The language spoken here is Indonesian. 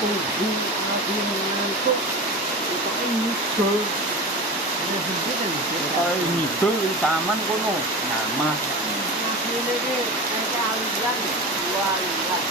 Tunggu aku ngantuk. Kita ngidul. Kita ngidul di taman kono. Nyamah. Ini kayak aliran, dua aliran.